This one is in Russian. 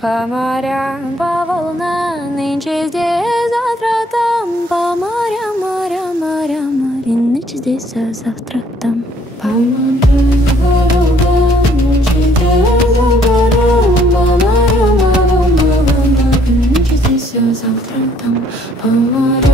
По морям, по волнам, нынче здесь, завтра там. По морям, морям, морям, морям, нынче здесь, а завтра там. По морям, по волнам, нынче здесь, завтра там. По морям, по волнам, нынче здесь, а завтра там. По морям.